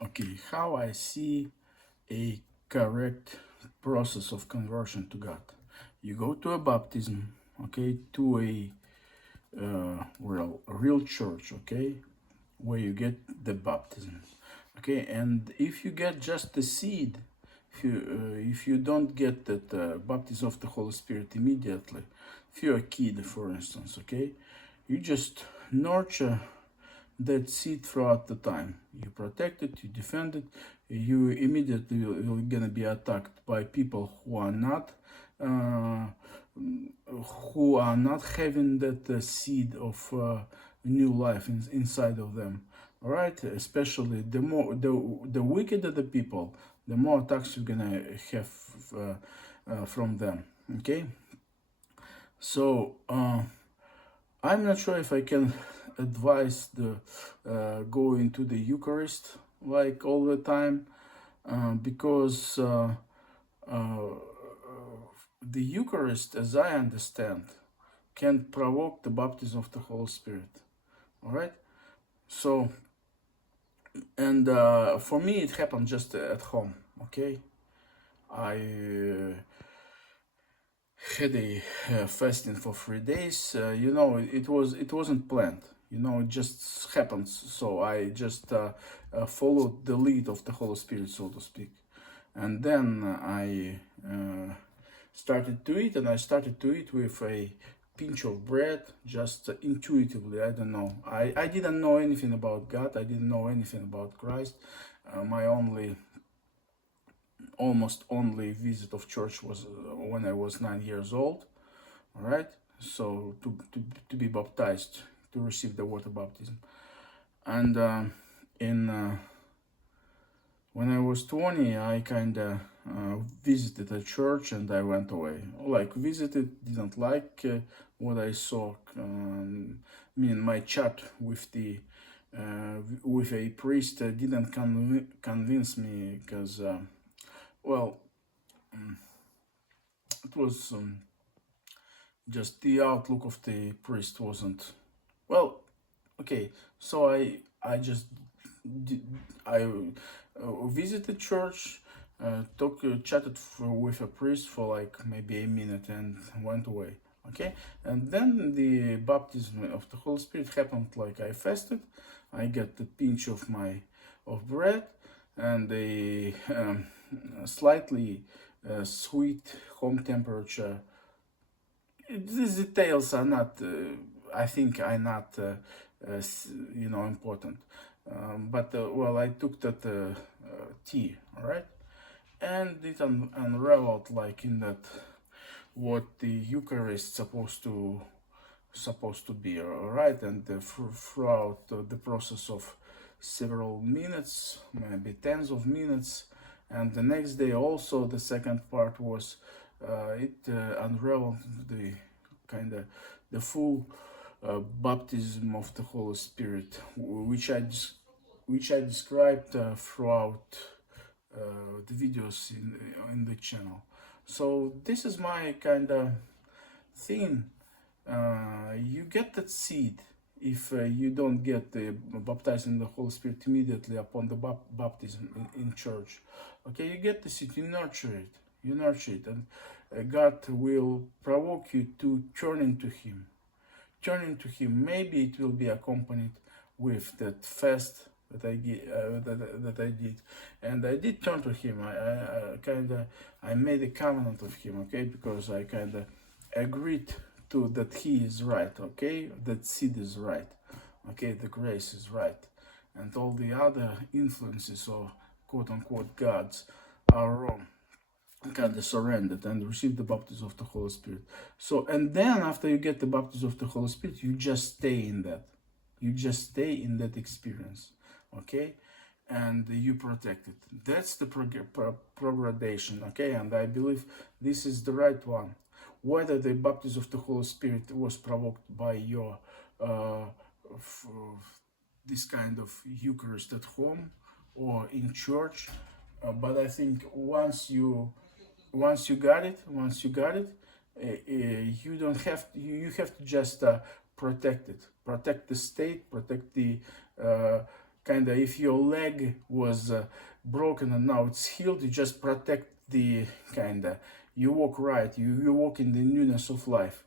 Okay, how I see a correct process of conversion to God. You go to a baptism, okay, to a real church, okay, where you get the baptism, okay, and if you get just the seed, if you don't get that baptism of the Holy Spirit immediately, if you're a kid, for instance, okay, you just nurture that seed throughout the time. You protect it, you defend it, you immediately will gonna be attacked by people uh, who are not having that seed of new life inside of them. All right, especially the wickeder the people, the more attacks you're gonna have from them. Okay, so I'm not sure if I can advise the go into the Eucharist like all the time because uh, the Eucharist, as I understand, can provoke the baptism of the Holy Spirit. All right. So, and for me, it happened just at home. Okay, I had a fasting for 3 days. It wasn't planned. It just happens. So I just followed the lead of the Holy Spirit, so to speak. And then I started to eat, and I started to eat with a pinch of bread, just intuitively. I don't know. I didn't know anything about God. I didn't know anything about Christ. My almost only visit of church was when I was 9 years old. All right, so to be baptized, to receive the water baptism, and in when I was 20, I kind of visited a church and I went away. Like visited, didn't like what I saw. My chat with the with a priest didn't convince me because well, it was just the outlook of the priest wasn't well. Okay, so I just did, I visited church, chatted with a priest for like maybe a minute and went away. Okay, and then the baptism of the Holy Spirit happened. Like I fasted, I get the pinch of bread and a slightly sweet home temperature. These details are not, I think, are not, important. But well, I took that tea, all right, and it unraveled like in that what the Eucharist supposed to be, all right, and throughout the process of several minutes, maybe tens of minutes, and the next day also the second part was it unraveled the kind of the full baptism of the Holy Spirit, which I described throughout the videos in the channel. So this is my kind of thing. You get that seed if you don't get baptized in the Holy Spirit immediately upon the baptism in church. Okay, you get the seed, you nurture it, and God will provoke you to turn into Him. Turn into Him. Maybe it will be accompanied with that fast that I did, and I did turn to Him. I made a covenant of Him, okay, because I kind of agreed to that He is right, okay, that seed is right, okay, the grace is right, and all the other influences or quote unquote gods are wrong. Kind of surrendered and received the baptism of the Holy Spirit. So, and then after you get the baptism of the Holy Spirit, you just stay in that. You just stay in that experience, okay? And you protect it. That's the progradation, okay? And I believe this is the right one. Whether the baptism of the Holy Spirit was provoked by your this kind of Eucharist at home or in church, but I think once you got it, you don't have to, you have to just protect it, protect the state, protect the kind of, if your leg was broken and now it's healed, you just protect the kind of, you walk right, you walk in the newness of life.